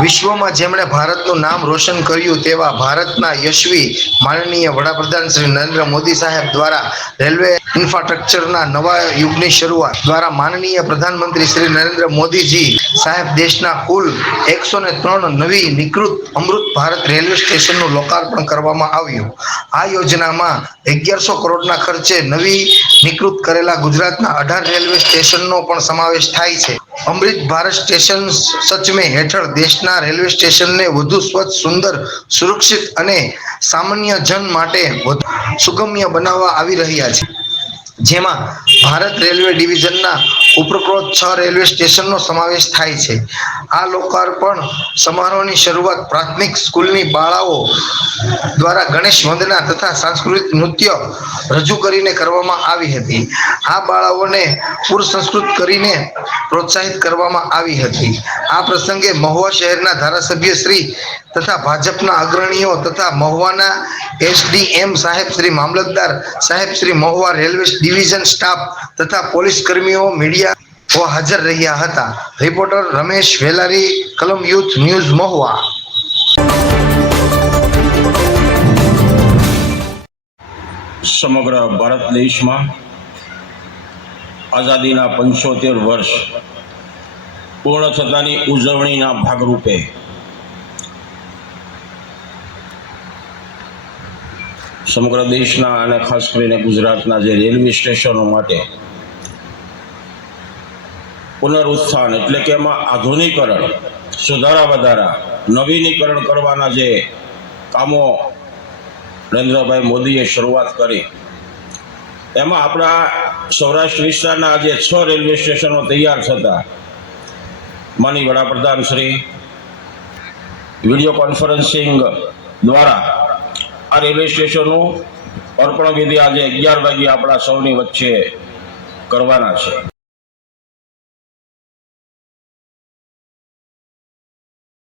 વિશ્વમાં જેમણે ભારતનું નામ રોશન કર્યું તેવા ભારતના યશવી માનનીય વડાપ્રધાન શ્રી નરેન્દ્ર મોદી સાહેબ દ્વારા રેલવે ઇન્ફ્રાસ્ટ્રક્ચરના નવા યુગની શરૂઆત દ્વારા માનનીય પ્રધાનમંત્રી શ્રી નરેન્દ્ર મોદીજી સાહેબ દેશના કુલ એકસો ને ત્રણ નવી નિકૃત અમૃત ભારત રેલવે સ્ટેશનનું લોકાર્પણ કરવામાં આવ્યું. આ યોજનામાં અગિયારસો કરોડના ખર્ચે નવી નિકૃત કરેલા ગુજરાતના અઢાર રેલવે સ્ટેશનનો પણ સમાવેશ થાય છે. અમૃત ભારત સ્ટેશન સચમે હેઠળ દેશના રેલવે સ્ટેશનને વધુ સ્વચ્છ, સુંદર, સુરક્ષિત અને સામાન્ય જન માટે સુગમ્ય બનાવવા આવી રહ્યા છે. જેમાં ભારત રેલવે ડિવિઝનના ઉપરોક્ત છ રેલવે સ્ટેશનનો સમાવેશ થાય છે. આ લોકાર્પણ સમારોહની શરૂઆત પ્રાથમિક સ્કૂલની બાળાઓ દ્વારા ગણેશ વંદના તથા સાંસ્કૃતિક નૃત્ય રજૂ કરીને કરવામાં આવી હતી. આ બાળાઓને પુરસંસ્કૃત કરીને પ્રોત્સાહિત કરવામાં આવી હતી. આ પ્રસંગે મહુવા શહેરના ધારાસભ્ય શ્રી તથા ભાજપના અગ્રણીઓ તથા મહુવાના એસડીએમ સાહેબ શ્રી મામલતદાર સાહેબ Shri Mahuva railway division staff તથા પોલીસ કર્મીઓ, મીડિયા હાજર રહ્યા હતા. રિપોર્ટર રમેશ વેલારી, કલમ યુથ ન્યૂઝ મહુવા. સમગ્ર ભારત દેશમાં આઝાદીના પંચોતેર વર્ષ પૂર્ણ થતાની ઉજવણીના ભાગરૂપે સમગ્ર દેશના અને ખાસ કરીને ગુજરાતના જે રેલવે સ્ટેશનો માટે પુનરુત્થાન એટલે કે એમાં આધુનિકરણ, સુધારા વધારા, નવીનીકરણ કરવાના જે કામો નરેન્દ્રભાઈ મોદીએ શરૂઆત કરી. એમાં આપણા સૌરાષ્ટ્ર વિસ્તારના આજે છ રેલવે સ્ટેશનો તૈયાર થતા માની વડાપ્રધાન શ્રી, વીડિયો કોન્ફરન્સિંગ દ્વારા આ રેલવે સ્ટેશનનું અર્પણ વિધિ આજે અગિયાર વાગે આપણા સૌની વચ્ચે કરવાના છે.